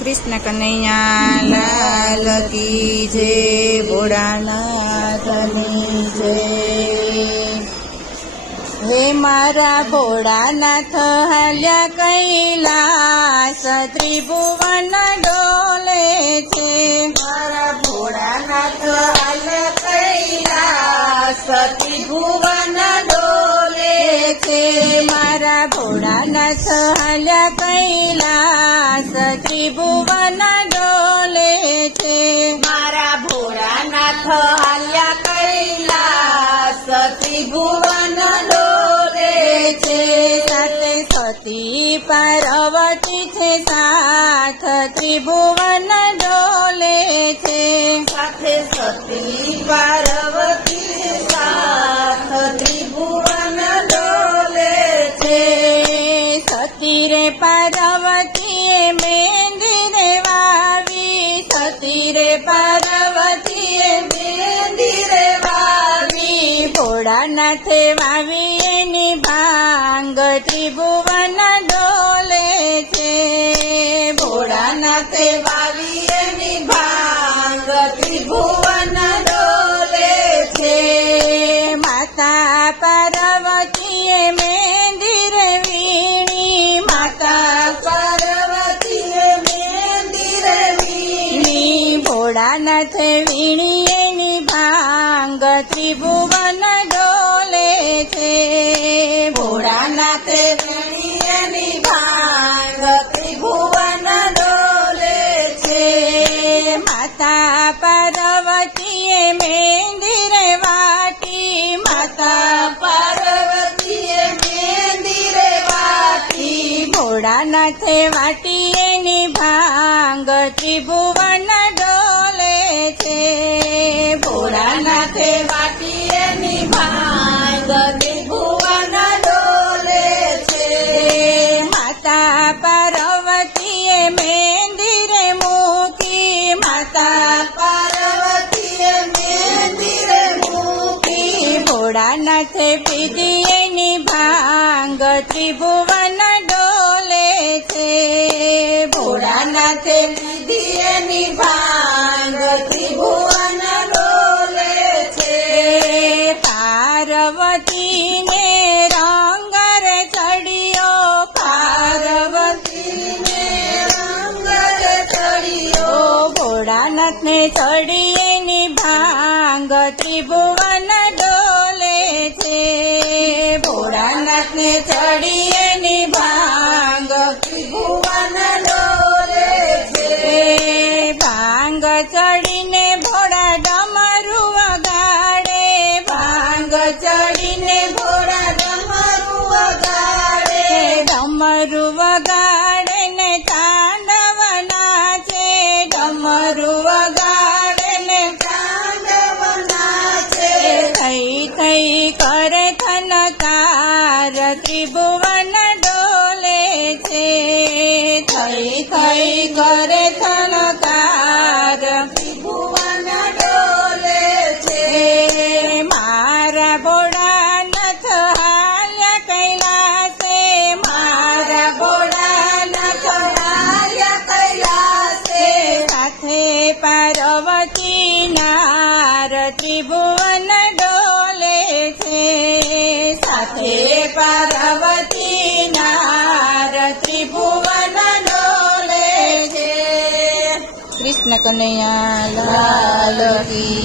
कृष्ण कन्हैया लाल की जय, भोळानाथनी जय। हे मारा भोळानाथ हाल्या कैलास, त्रिभुवन डोले छे। मारा भोळानाथ हाल्या कैलास, त्रिभुवन डोले छे। मारा भोळानाथ हाल्या कैलास, त्रिभुवन डोले छे। मारा भोळानाथ हाल्या कैलास, त्रिभुवन डोले छे। साथे सती पार्वती छे साथ, त्रिभुवन डोले छे। साथे सती पार्वती साथ, त्रिभुवन डोले छे। सती रे पार्वतीए मेंदी रे वावी, सती रे पार्वतीए मेंदी रे वावी। भोळानाथे वावी एनी भांग, त्रिभुवन डोले छे। भोळानाथे वावी एनी भांग, त्रिभुवन डोले छे। माता पार्वतीए मेंदी रे वीणी, माता पार्वतीए मेंदी रे वीणी। भोळानाथे वीणी एनी भांग, त्रिभुवन डोले छे। भोळानाथे वीणी एनी भांग, त्रिभुवन डोले छे। माता पार्वतीए मेंदी रे वाटी, माता पार्वतीए मेंदी रे वाटी। भोळानाथे वाटी एनी भांग, त्रिभुवन डोले छे। भोळानाथे वाटी एनी भांग, त्रिभुवन डोले छे। माता पार्वतीए मेंदी रे मुखी, माता पार्वतीए मेंदी रे मुखी। भोळानाथे पीधी एनी भांग, त्रिभुवन डोले छे। भोळानाथे पीधी एनी भांग, त्रिभुवन डोले छे। पार्वती ने रंग रे चढ़ियो, पार्वती ने रंग रे चढ़ियो। भोळानाथ ने चढ़ी एनी भांग, त्रिभुवन डोले छे। भोळानाथ ने चढ़ी एनी भांग, त्रिभुवन डोले छे। भांग चढ़ीने भोळा डमरू वगाड़े, भांग चढ़ीने भोळा डमरू वगाड़े। डमरू वगाड़े ने तांडव नाचे, डमरू वगाड़े ने तांडव नाचे। थई थई करे थनकार, त्रिभुवन डोले छे। थई थई करे थनकार, त्रिभुवन डोले छे। मारा भोळानाथ हाल्या कैलासे, मारा भोळानाथ हाल्या कैलासे। साथे पार्वती नार, त्रिभुवन डोले छे। साथे पार्वती नार, त्रिभुवन डोले छे। कृष्ण कन्हैया लाल की